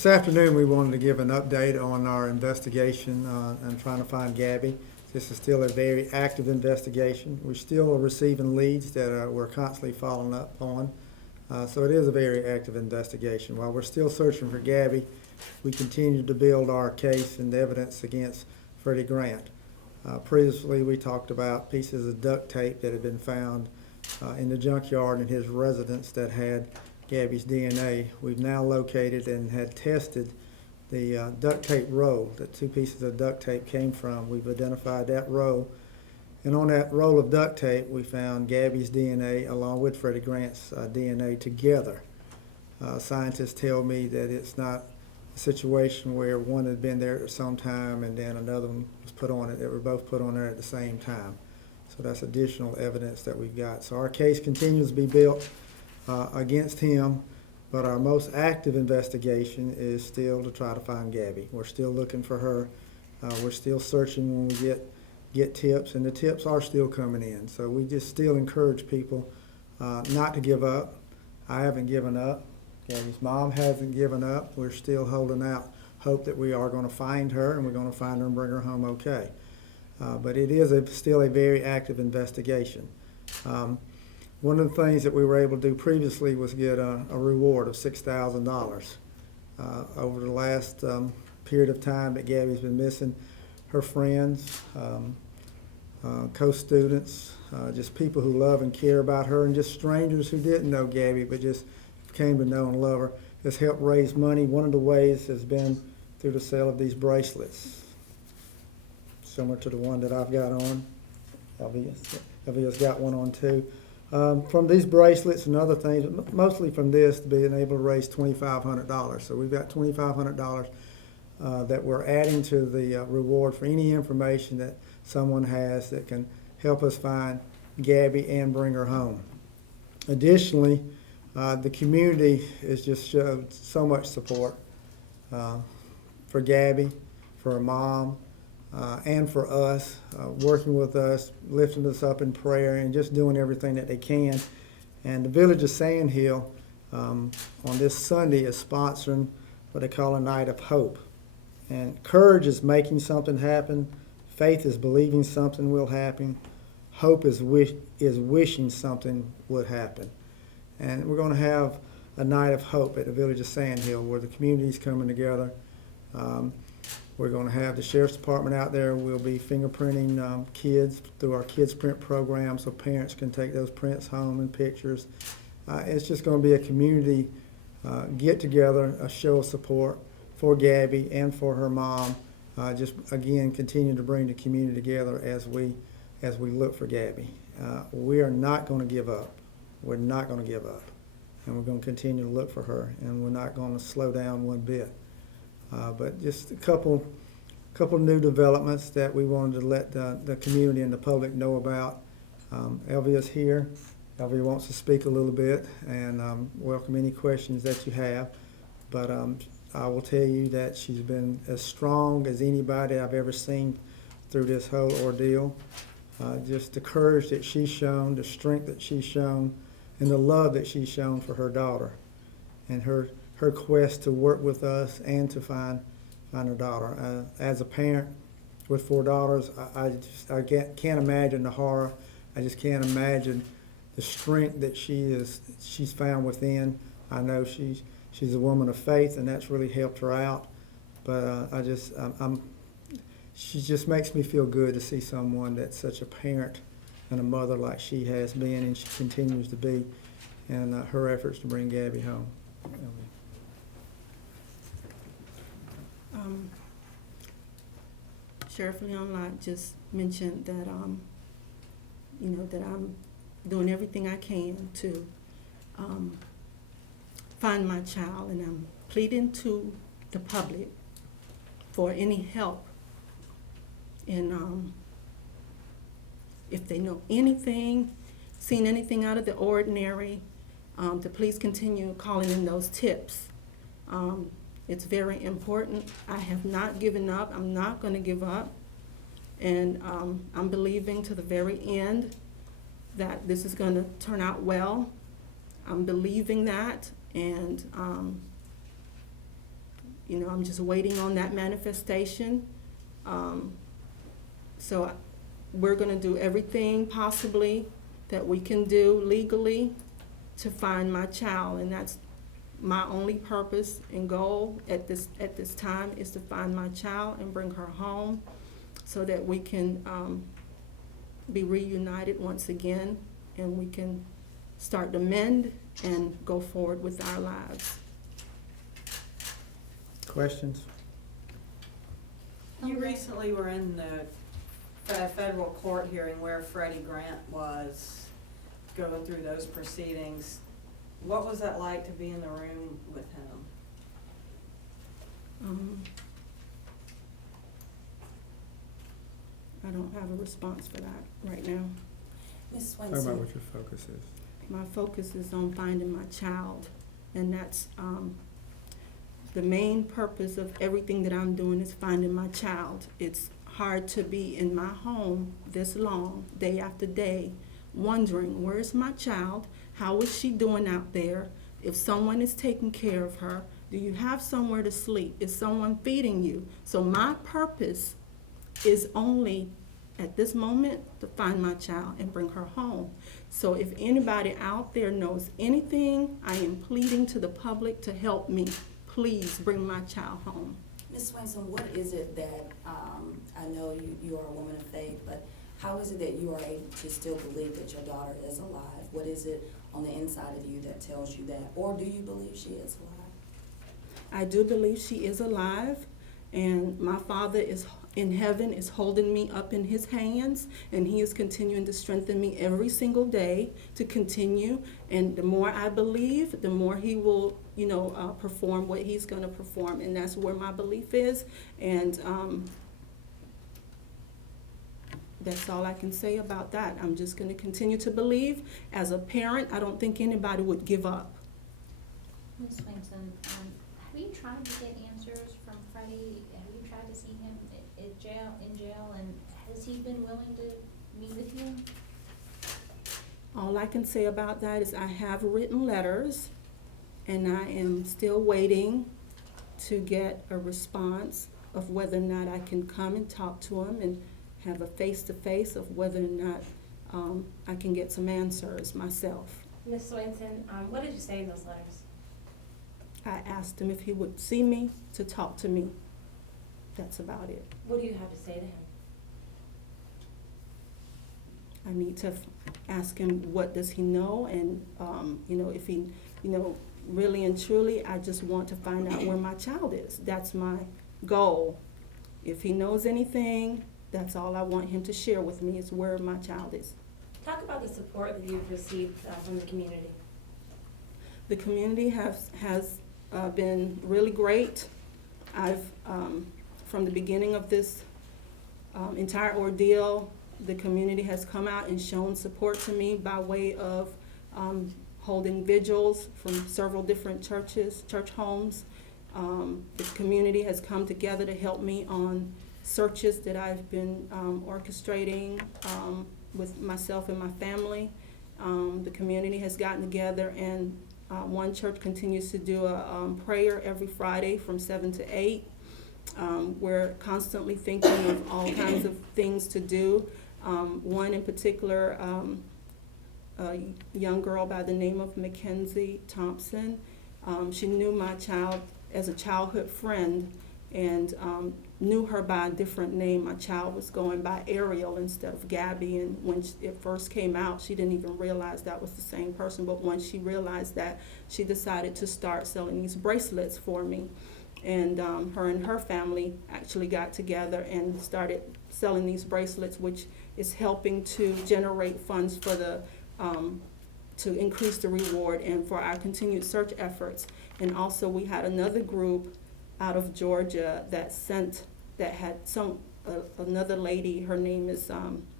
This afternoon, we wanted to give an update on our investigation and trying to find Gabby. This is still a very active investigation. We still are receiving leads that we're constantly following up on. So it is a very active investigation. While we're still searching for Gabby, we continue to build our case and evidence against Freddie Grant. Previously, we talked about pieces of duct tape that had been found in the junkyard in his residence that had Gabby's DNA. We've now located and had tested the duct tape roll that two pieces of duct tape came from. We've identified that roll, and on that roll of duct tape we found Gabby's DNA along with Freddie Grant's DNA together. Scientists tell me that it's not a situation where one had been there at some time and then another one was put on it. They were both put on there at the same time. So that's additional evidence that we've got. So our case continues to be built against him, but our most active investigation is still to try to find Gabby. We're still looking for her. We're still searching when we get tips, and the tips are still coming in. So we just still encourage people not to give up. I haven't given up. Gabby's mom hasn't given up. We're still holding out hope that we are going to find her, and we're going to find her and bring her home okay. But it is still a very active investigation. One of the things that we were able to do previously was get a reward of $6,000. Over the last period of time that Gabby's been missing, her friends, co-students, just people who love and care about her, and just strangers who didn't know Gabby but just came to know and love her, has helped raise money. One of the ways has been through the sale of these bracelets, similar to the one that I've got on. Elvia's got one on too. From these bracelets and other things, mostly from this, to being able to raise $2,500. So we've got $2,500 that we're adding to the reward for any information that someone has that can help us find Gabby and bring her home. Additionally, the community has just showed so much support for Gabby, for her mom, and for us, working with us, lifting us up in prayer, and just doing everything that they can. And the village of Sand Hill on this Sunday is sponsoring what they call a night of hope. And courage is making something happen. Faith is believing something will happen. Hope is wishing something would happen. And we're going to have a night of hope at the village of Sand Hill where the community is coming together. We're going to have the Sheriff's Department out there. We'll be fingerprinting kids through our Kids Print program so parents can take those prints home and pictures. It's just going to be a community get-together, a show of support for Gabby and for her mom. Just, again, continue to bring the community together as we look for Gabby. We are not going to give up. We're not going to give up. And we're going to continue to look for her, and we're not going to slow down one bit. But just a couple new developments that we wanted to let the community and the public know about. Elvia's here. Elvia wants to speak a little bit and welcome any questions that you have. But I will tell you that she's been as strong as anybody I've ever seen through this whole ordeal. Just the courage that she's shown, the strength that she's shown, and the love that she's shown for her daughter, and her quest to work with us and to find her daughter. As a parent with 4 daughters, I can't imagine the horror. I just can't imagine the strength that she's found within. I know she's a woman of faith, and that's really helped her out. But she just makes me feel good to see someone that's such a parent and a mother like she has been, and she continues to be, and her efforts to bring Gabby home. Sheriff Leon Lott just mentioned that, that I'm doing everything I can to find my child, and I'm pleading to the public for any help. And if they know anything, seen anything out of the ordinary, to please continue calling in those tips. It's very important. I have not given up. I'm not going to give up. And I'm believing to the very end that this is going to turn out well. I'm believing that. And I'm just waiting on that manifestation. So we're going to do everything possibly that we can do legally to find my child, and that's my only purpose and goal at this time is to find my child and bring her home so that we can be reunited once again, and we can start to mend and go forward with our lives. Questions? You recently were in the federal court hearing where Freddie Grant was going through those proceedings. What was that like to be in the room with him? I don't have a response for that right now. Ms. Talk about Swainson, what your focus is. My focus is on finding my child, and that's the main purpose of everything that I'm doing is finding my child. It's hard to be in my home this long, day after day, wondering, where's my child? How is she doing out there? If someone is taking care of her, do you have somewhere to sleep? Is someone feeding you? So my purpose is only at this moment to find my child and bring her home. So if anybody out there knows anything, I am pleading to the public to help me. Please bring my child home. Ms. Swainson, what is it that, I know you are a woman of faith, but how is it that you are able to still believe that your daughter is alive? What is it on the inside of you that tells you that? Or do you believe she is alive? I do believe she is alive, and my Father is in heaven is holding me up in his hands, and he is continuing to strengthen me every single day to continue. And the more I believe, the more he will, perform what he's going to perform, and that's where my belief is. And that's all I can say about that. I'm just going to continue to believe. As a parent, I don't think anybody would give up. Ms. Swainson, have you tried to get answers from Freddie? Have you tried to see him in jail, and has he been willing to meet with you? All I can say about that is I have written letters, and I am still waiting to get a response of whether or not I can come and talk to him and have a face-to-face of whether or not I can get some answers myself. Ms. Swainson, what did you say in those letters? I asked him if he would see me to talk to me. That's about it. What do you have to say to him? I need to ask him what does he know, and if he, really and truly, I just want to find out where my child is. That's my goal. If he knows anything, that's all I want him to share with me is where my child is. Talk about the support that you've received from the community. The community has been really great. I've, from the beginning of this entire ordeal, the community has come out and shown support to me by way of holding vigils from several different churches, church homes. The community has come together to help me on searches that I've been orchestrating with myself and my family. The community has gotten together, and one church continues to do a prayer every Friday from 7 to 8. We're constantly thinking of all kinds of things to do. One in particular, a young girl by the name of Mackenzie Thompson. She knew my child as a childhood friend, and knew her by a different name. My child was going by Ariel instead of Gabbiee, and when it first came out, she didn't even realize that was the same person. But once she realized that, she decided to start selling these bracelets for me. And her and her family actually got together and started selling these bracelets, which is helping to generate funds for the to increase the reward and for our continued search efforts. And also we had another group out of Georgia that had another lady, her name is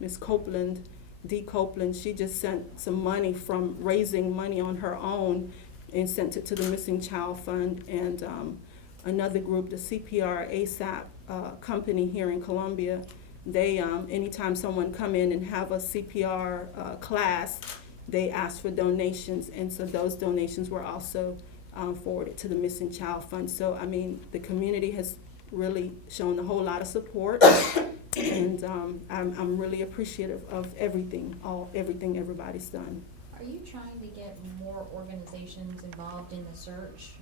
Miss Copeland, D. Copeland. She just sent some money from raising money on her own and sent it to the Missing Child Fund. And another group, the CPR ASAP company here in Columbia, they, anytime someone come in and have a CPR class, they ask for donations, and so those donations were also forwarded to the Missing Child Fund. So, I mean, the community has really shown a whole lot of support, and I'm really appreciative of everything everybody's done. Are you trying to get more organizations involved in the search?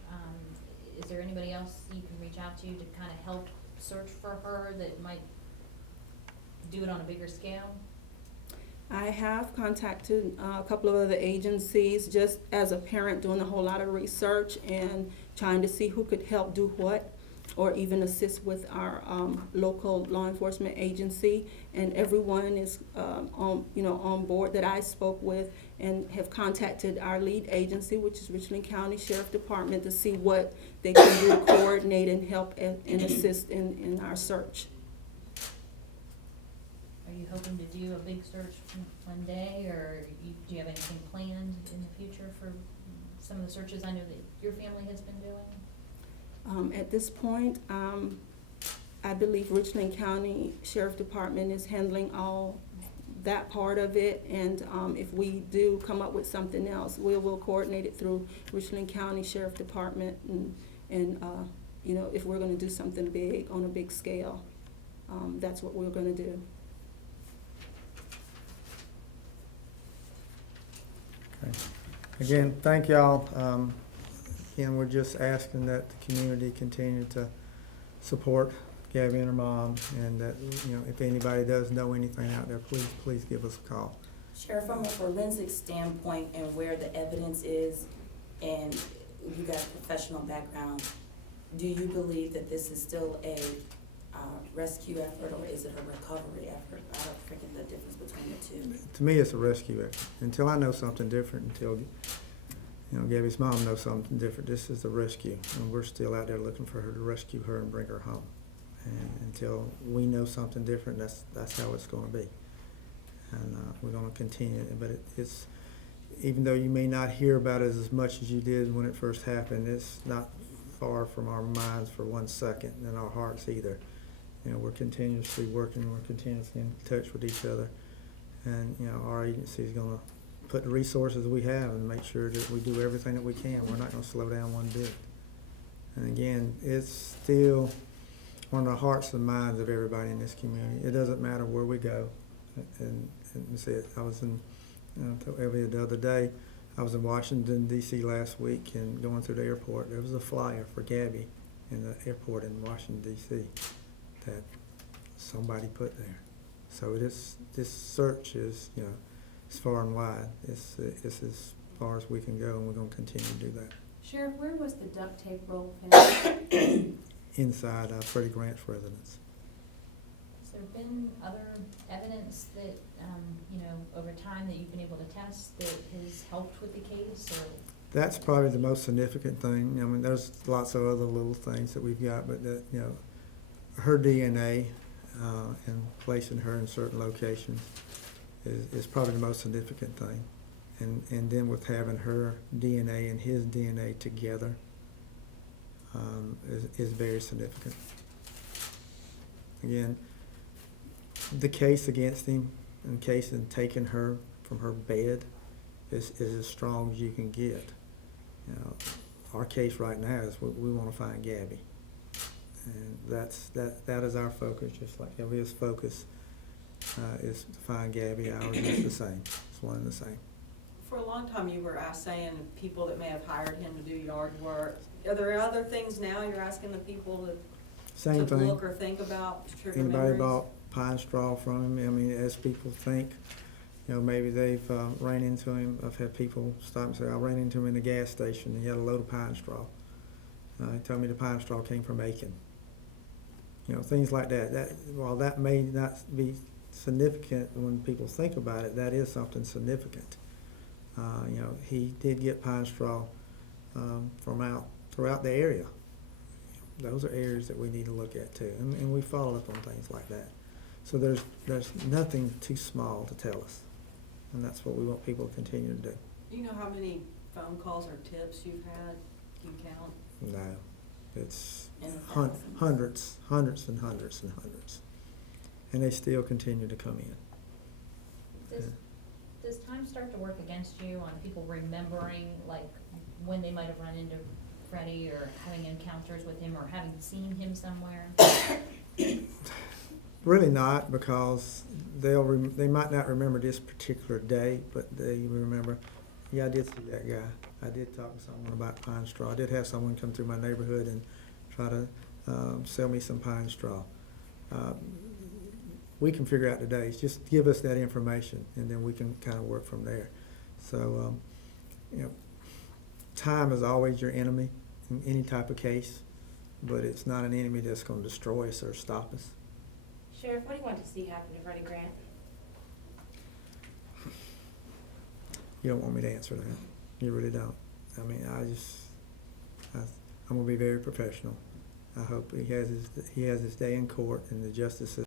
Is there anybody else you can reach out to kind of help search for her that might do it on a bigger scale? I have contacted a couple of other agencies, just as a parent doing a whole lot of research and trying to see who could help do what, or even assist with our local law enforcement agency. And everyone is on board that I spoke with, and have contacted our lead agency, which is Richland County Sheriff Department, to see what they can do to coordinate and help and assist in our search. Are you hoping to do a big search one day, or do you have anything planned in the future for some of the searches I know that your family has been doing? At this point, I believe Richland County Sheriff Department is handling all that part of it, and if we do come up with something else, we will coordinate it through Richland County Sheriff Department, and if we're going to do something big on a big scale, that's what we're going to do. Okay. Again, thank y'all. Again, we're just asking that the community continue to support Gabby and her mom, and that, if anybody does know anything out there, please give us a call. Sheriff, from a forensic standpoint and where the evidence is, and you got a professional background, do you believe that this is still a rescue effort, or is it a recovery effort? I don't forget the difference between the two. To me, it's a rescue effort. Until I know something different, until Gabby's mom knows something different, this is a rescue, and we're still out there looking for her to rescue her and bring her home. And until we know something different, that's how it's going to be. And we're going to continue. But it's even though you may not hear about it as much as you did when it first happened, it's not far from our minds for 1 second, and our hearts either. We're continuously working, we're continuously in touch with each other, and our agency is going to put the resources we have and make sure that we do everything that we can. We're not going to slow down one bit. And again, it's still on the hearts and minds of everybody in this community. It doesn't matter where we go. And see it. I was in the other day, I was in Washington, D.C. last week, and going through the airport, there was a flyer for Gabby in the airport in Washington, D.C. that somebody put there. So this search is, it's far and wide. It's as far as we can go, and we're going to continue to do that. Sheriff, where was the duct tape roll found? Inside Freddie Grant's residence. Has there been other evidence that, over time that you've been able to test that has helped with the case, or? That's probably the most significant thing. I mean, there's lots of other little things that we've got, but her DNA and placing her in certain locations is probably the most significant thing. And then with having her DNA and his DNA together is very significant. Again, the case against him, in case in taking her from her bed, is as strong as you can get. Our case right now is we want to find Gabby, and that is our focus. Just like everybody's focus is to find Gabby. Ours is the same. It's one and the same. For a long time, you were saying people that may have hired him to do yard work. Are there other things now you're asking the people to look or think about to trigger Anybody memories? bought pine straw from him? I mean, as people think, maybe they've ran into him. I've had people stop and say, I ran into him in the gas station and he had a load of pine straw. He told me the pine straw came from Aiken. Things like that. While that may not be significant when people think about it, that is something significant. He did get pine straw from out throughout the area. Those are areas that we need to look at too, and we follow up on things like that. So there's nothing too small to tell us, and that's what we want people to continue to do. Do you know how many phone calls or tips you've had? Can you count? No, it's Hundreds. hundreds and hundreds and hundreds, and they still continue to come in. Does time start to work against you on people remembering, like, when they might have run into Freddie or having encounters with him or having seen him somewhere? Really not, because they might not remember this particular day, but they remember, yeah, I did see that guy. I did talk to someone about pine straw. I did have someone come through my neighborhood and try to sell me some pine straw. We can figure out the days. Just give us that information, and then we can kind of work from there. So, you know, time is always your enemy in any type of case, but it's not an enemy that's going to destroy us or stop us. Sheriff, what do you want to see happen to Freddie Grant? You don't want me to answer that. You really don't. I mean, I'm going to be very professional. I hope he has his day in court and the justice